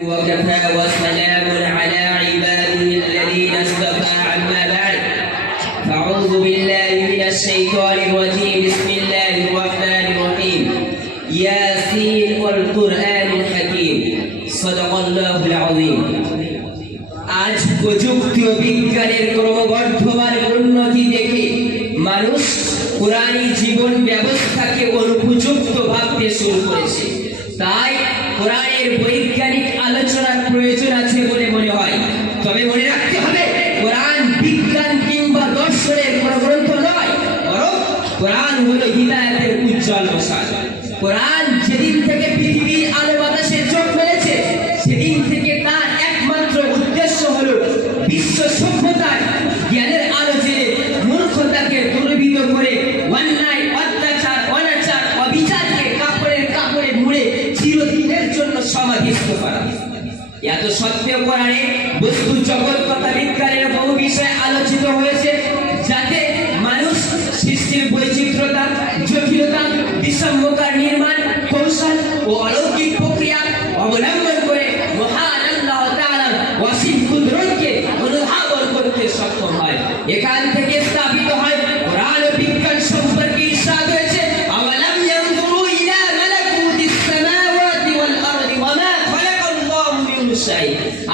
وكفى وسلام على عباده الذين اصطفى عما بعد فأعوذ بالله من الشيطان الرجيم بسم الله الرحمن الرحيم ياسين والقرآن الحكيم صدق الله العظيم আজ প্রযুক্তি ও বিজ্ঞানের ক্রমবর্ধমান উন্নতি দেখে মানুষ কোরআনী জীবন ব্যবস্থাকে অনুপযুক্ত ভাবতে শুরু করেছে। তাই কোরআনের বৈজ্ঞানিক আলোচনার প্রয়োজন আছে বলে মনে হয়। তবে মনে রাখতে হবে, কোরআন বিজ্ঞান কিংবা দর্শনের কোনো গ্রন্থ নয়, বরং কোরআন হলো হিদায়াতের উজ্জ্বল মশাল। কোরআন যেদিন থেকে পৃথিবীর আলো বাতাসে চোখ মেলেছে, সেদিন থেকে তার একমাত্র উদ্দেশ্য হলো বিশ্ব সভ্যতার জ্ঞানের আলো জেলে মূর্খতাকে দূরীভূত করে অন্যায়, অত্যাচার, অনাচার, অবিচারকে কাপড়ে মুড়ে চিরদিনের জন্য সমাধিস্থ করা। এত সত্ত্বেও কোরআনে বস্তু জগৎ তথা বিজ্ঞানের বহু বিষয় আলোচিত হয়েছে, যাতে মানুষ সৃষ্টির বৈচিত্র্যতা, জটিলতা, বিষম্যকার নির্মাণ কৌশল ও অলৌকিক প্রক্রিয়া অবলম্বন করে মহান আল্লাহ তাআলার অসীম কুদরতকে অনুধাবন করতে সক্ষম হয়। এখান থেকে স্থাপিত হয় কোরআন ও বিজ্ঞান সম্পর্কে ইরশাদ হয়েছে, আওয়ালাম ইয়ানজুরু ইলা মালাকুতিস সামাওয়াতি ওয়াল আরদি ওয়া মা খালাকাল্লাহু মিন শাই।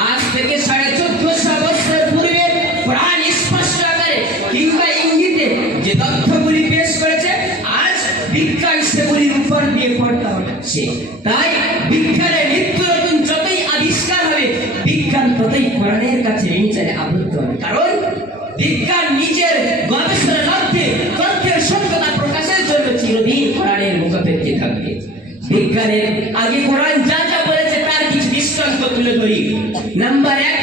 আজ থেকে 1450 বছর পূর্বে কোরআন স্পষ্ট আকারে কিংবা ইঙ্গিতে যে তথ্যগুলি পেশ করেছে, আজ বিজ্ঞান সেগুলির উপর দিয়ে পড়তে হচ্ছে। তাই বিজ্ঞানের নিত্য নতুন যতই আবিষ্কার হবে, বিজ্ঞান ততই কোরআনের কাছে নিচে আবদ্ধ হবে। কারণ বিজ্ঞান নিজের গবেষণার মধ্যে তথ্যের সত্যতা প্রকাশের জন্য চিরদিন কোরআনের মুখাপেক্ষী থাকবে। বিজ্ঞানের আগে কোরআন যা যা বলেছে তার কিছু দৃষ্টান্ত তুলে ধরি। নাম্বার 1,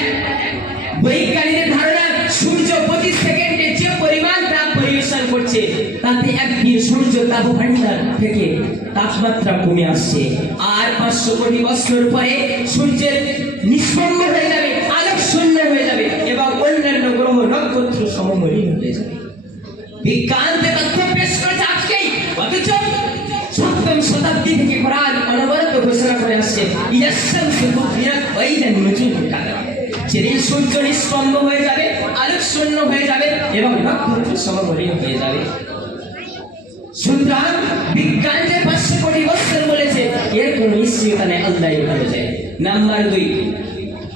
বৈজ্ঞানিকদের ধারণা সূর্য প্রতি সেকেন্ডে যে পরিমাণ তাপ পরিবেশন করছে, তাতে একদিন সূর্য তাপভাণ্ডার থেকে তাপমাত্রা কমে আসছে, আর 500 কোটি বছর পরে সূর্যের নিষ্পন্ন হয়ে যাবে, আলোক শূন্য হয়ে যাবে এবং অন্যান্য গ্রহ নক্ষত্র সমমলিন হয়ে যাবে। বিজ্ঞান তথ্য পেশ করেছে আজকেই, অথচ 7ম শতাব্দী থেকে কোরআন অনবরত ঘোষণা করে আসছে, ইয়াশামসু কুবিরাত ওয়া ইযান নুজুমু কাদারাত। যেদিন সূর্য নিষ্পন্ন হয়ে যাবে, আলোক শূন্য হয়ে যাবে এবং নক্ষত্র সমমলিন হয়ে যাবে। সুতরাং বিজ্ঞান যে 500 কোটি বছর বলেছে, এর কোনো নিশ্চয়তা নেই, আল্লাহই ভালো জানে। নাম্বার 2,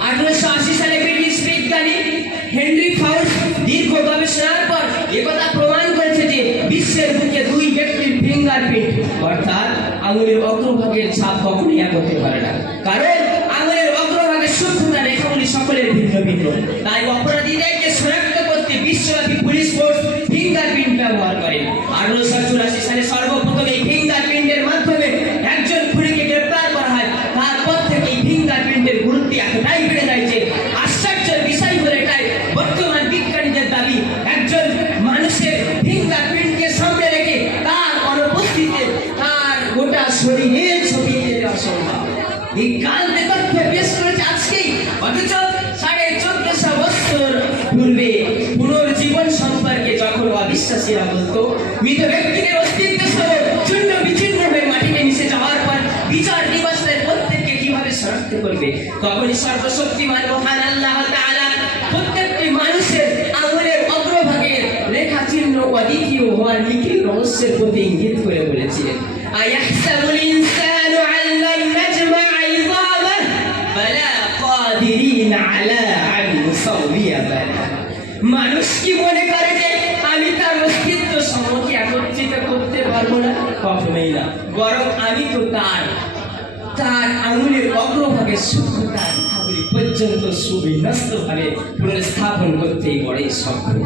1880 সালে ব্রিটিশ বিজ্ঞানী হেনরি ফাউস দীর্ঘ গবেষণার পর একথা প্রমাণ করেছে যে বিশ্বের বুকে 2 ব্যক্তির ফিঙ্গারপ্রিন্ট অর্থাৎ আঙুলের অগ্রভাগের ছাপ কখনোই এক হতে পারে না। কারণ আঙুলের অগ্রভাগের সূক্ষ্মতা রেখাগুলি সকলের ভিন্ন ভিন্ন। তাই অপরাধীদেরকে শনাক্ত করতে বিশ্বব্যাপী পুলিশ ফোর্স ফিঙ্গারপ্রিন্ট ব্যবহার করে। 1884 সালে সর্বপ্রথম এই ফিঙ্গারপ্রিন্টের মাধ্যমে একজন খুনিকে গ্রেফতার করা হয়। তারপর থেকে এই ফিঙ্গারপ্রিন্টের গুরুত্ব এতটাই বেড়ে যায় যে আশ্চর্যের বিষয় হলো এটাই, বর্তমান বিজ্ঞানীদের দাবি একজন মানুষের ফিঙ্গারপ্রিন্টকে সামনে রেখে তার অনুপস্থিতিতে তার গোটা শরীরের ছবি দেওয়া সম্ভব। বিজ্ঞান তথ্য পেশ করেছে আজকেই, অথচ 1450 বছর পূর্বে পুনর্জীবন সম্পর্কে যখন অবিশ্বাসীরা বলতো, মৃত ব্যক্তিদের অস্তিত্ব সহ চূর্ণ বিচূর্ণ হয়ে মাটিতে মিশে যাওয়ার পর বিচার দিবসের প্রত্যেককে কিভাবে শনাক্ত করবে, তখনই সর্বশক্তিমান মহান আল্লাহ তাআলা প্রত্যেকটি মানুষের আঙুলের অগ্রভাগের রেখা চিহ্ন অদ্বিতীয় হওয়ার নিখিল রহস্যের প্রতি ইঙ্গিত করে বলেছিলেন, আয়াহসাবুল ইনসানু আল্লান নাজমা'a ইযামাহু বালা কাদিরিন আলা আন নুসাউবিয়া বানা। মানুষ কি মনে করে যে আমি তার অস্তিত্ব সমূহকে একত্রিত করতে পারবো না? কখনোই না, বরং আমি তো তার আঙুলের অগ্রভাগের সূক্ষ্মতা পর্যন্ত সুবিন্যস্ত ভাবে পুনঃস্থাপন করতেই বড়ই সক্ষম।